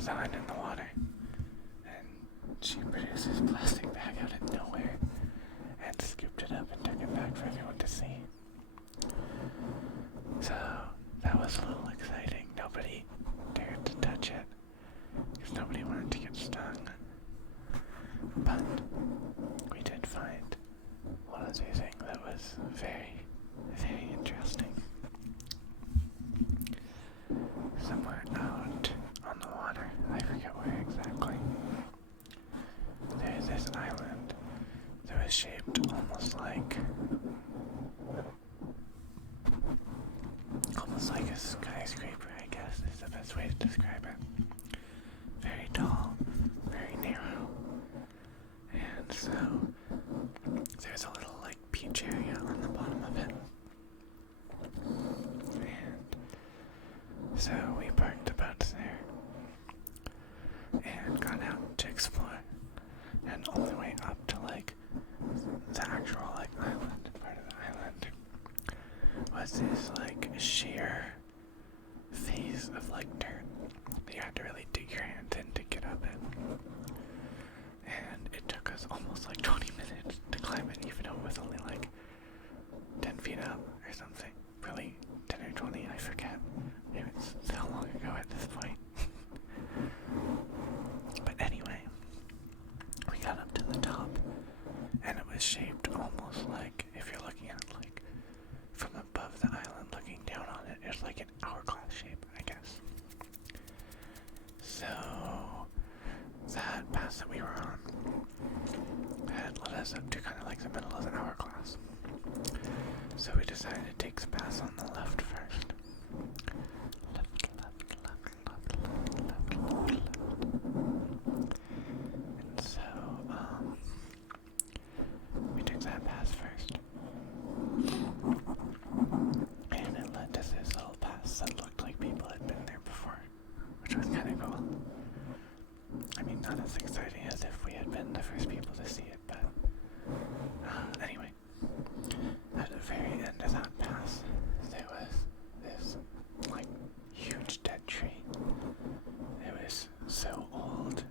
sign in the water, and she produced this plastic bag out of nowhere and scooped it up and took it back for everyone to see. So that was a little exciting. Nobody dared to touch it because nobody wanted to get stung. But we did find one other thing that was very, very interesting. Somewhere out on the water, I forget where exactly, there's this island that was shaped almost like a skyscraper, I guess is the best way to describe it. Very tall, very narrow, and so there's a little like beach area on the bottom of it. And so we parked the boats there and got out to explore. And on the way up to like the actual like island, part of the island, was this like sheer face of like dirt that you had to really dig your hands in to get up in. And it took us almost like 20 minutes to climb it, even though it was only like 10 feet up or something. Really, 10 or 20, I forget. Maybe it's so long ago at this point. But anyway, we got up to the top, and it was shaped almost like, if you're looking at it like from above the island looking down on it, it's like an hourglass shape, I guess. So that path that we were on had led us up to kind of like the middle of the hourglass. So we decided to take the path on the left first. Left. And so, we took that path first. And it led to this little path that looked like people had been there before, which was kind of cool. I mean, not as exciting as if we had been the first people to see it, but anyway, at the very end of that path, there was this, like, huge dead tree. It was so old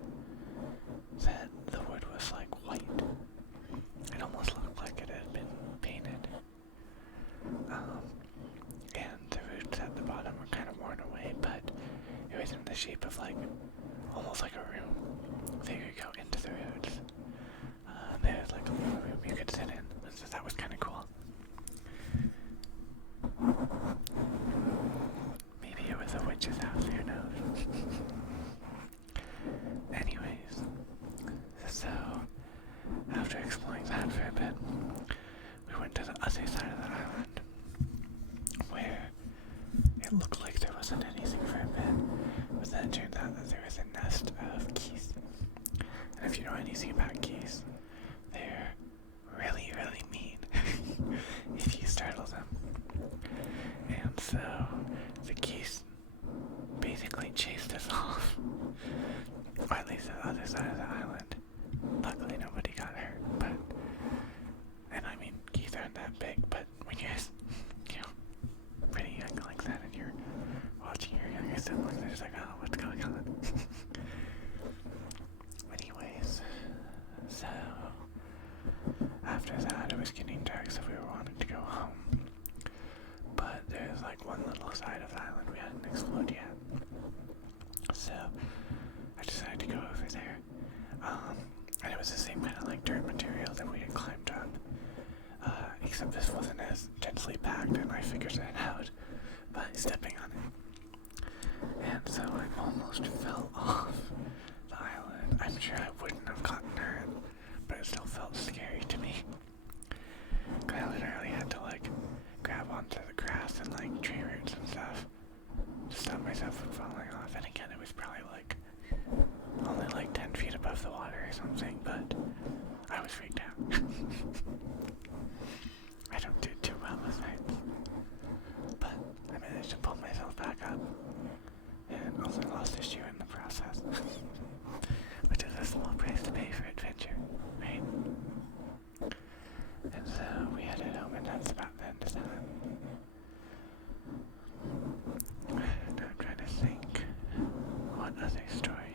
that the wood was, like, white. It almost looked like it had been painted. And the roots at the bottom were kind of worn away, but it was in the shape of, like, almost like a room. So you could go into the roots. There's like a little room you could sit in, so that was kind of cool. Maybe it was a witch's house, who knows? Anyways, so after exploring that for a bit, we went to the other side of the island, where it looked like there wasn't anything for a bit, but then it turned out that there was a nest of geese. And if you know anything about geese, they're really, really mean if you startle them. And so the geese basically chased us off, or at least the other side of the island. Luckily nobody got hurt, but, and I mean, geese aren't that big, but when you're, pretty young like that and you're watching your younger siblings, they're just like, oh, what's going on? Anyways, so after that it was getting dark, so we were wanting to go home. But there's like one little side of the island we hadn't explored yet. So I decided to go over there. And it was the same kind of like dirt material that we had climbed up. Except this wasn't as densely packed, and I figured that out by stepping on it. And so I almost fell off the island. I'm sure I wouldn't have gotten hurt, but it still felt scary to me. I literally had to like grab onto the grass and like tree roots and stuff to stop myself from falling off. And again, it was probably like only like 10 feet above the water or something, but I was freaked out. I don't do too well with heights, but I managed to pull myself back up, and also lost a shoe in the process, which is a small price to pay for adventure, right? And so we headed home, and that's about the end of that. Now I'm trying to think what other story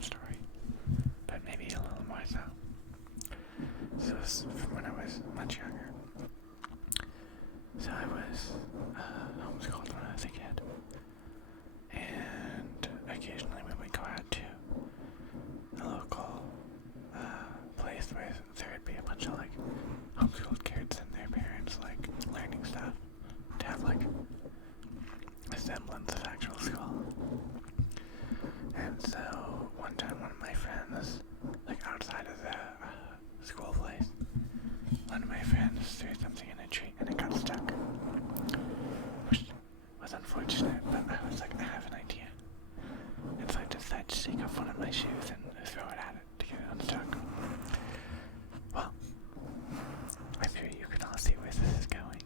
story, but maybe a little more so. So it was from when I was much younger. So I was homeschooled when I was a kid, and occasionally we would go out to a local place where there would be a bunch of like homeschooled kids and their parents like learning stuff to have like a semblance of actual school. And so one time one of my friends, like outside of the school place, one of my friends threw something in a tree and it got stuck, which was unfortunate, but I was like, I have an idea. And so I decided to take off one of my shoes and throw it at it to get it unstuck. Well, I'm sure you can all see where this is going.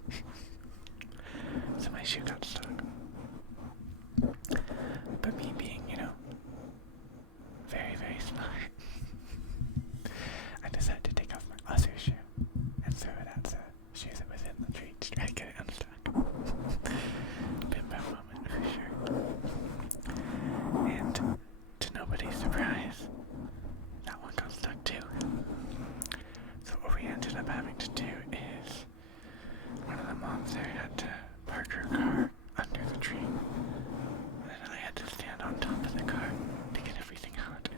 So my shoe got stuck. But me being, very, very smart, I decided to take off my other shoe and throw it at the shoe that was in the tree to try to get it unstuck. Bimbo moment for sure. And to nobody's surprise, that one got stuck too. So what we ended up having to do is one of the moms there had to park her car under the tree, and then I had to stand on top of the car to get everything out.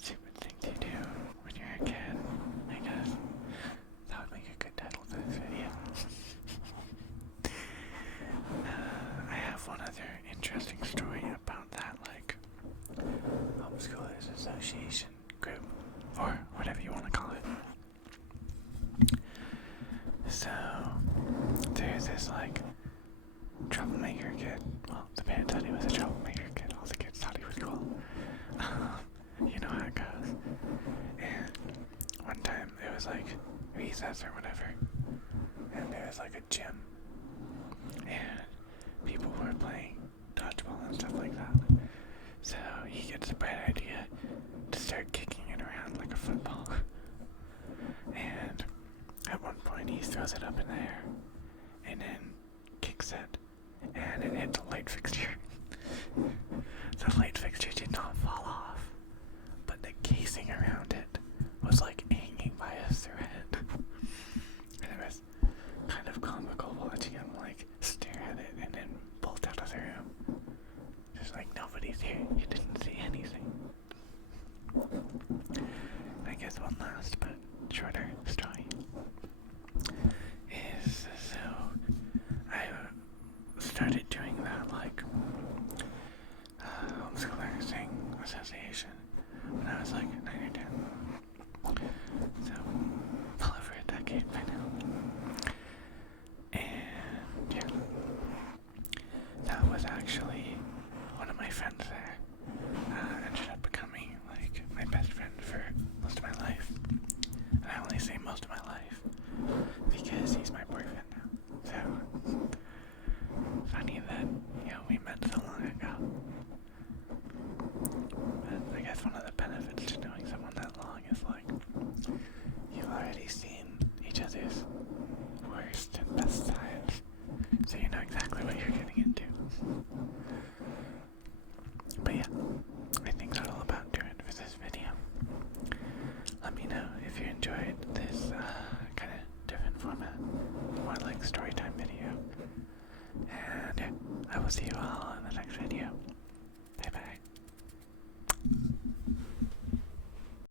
Stupid thing to do when you're a kid, I guess. That would make a good title for this video. I have one other interesting story about that, like, homeschoolers association group, or whatever you want to call it. So, there's this, like, troublemaker kid. Well, the parents thought he was a troublemaker kid. All the kids thought he was cool. You know how it goes. And one time, it was, like, recess or whatever. And there was, like, a gym. And people were playing dodgeball and stuff like that. So, he gets the bright idea to start kicking it around like a football. And at one point, he throws it up in the air, and then kicks it, and it hit the light fixture. The light fixture did not fall off, but the casing around it was like hanging by a thread. And it was kind of comical watching him like stare at it and then bolt out of the room. Just like nobody's here, you didn't see anything. I guess one last but shorter story is, so I started doing that like homeschooler thing association when I was like 9 or 10. So well over a decade by now. And yeah, that was actually one of my friends there. Ended up becoming like my best friend for most of my life. And I only say most of my life because he's my boyfriend now. So funny that, we met so long ago. But I guess one of the benefits to knowing someone that long is like you've already seen each other's worst and best sides. So you know exactly what you're getting into. But yeah, I think that'll about do it for this video. Let me know if you enjoyed this kind of different format, more like storytime video. And yeah, I will see you all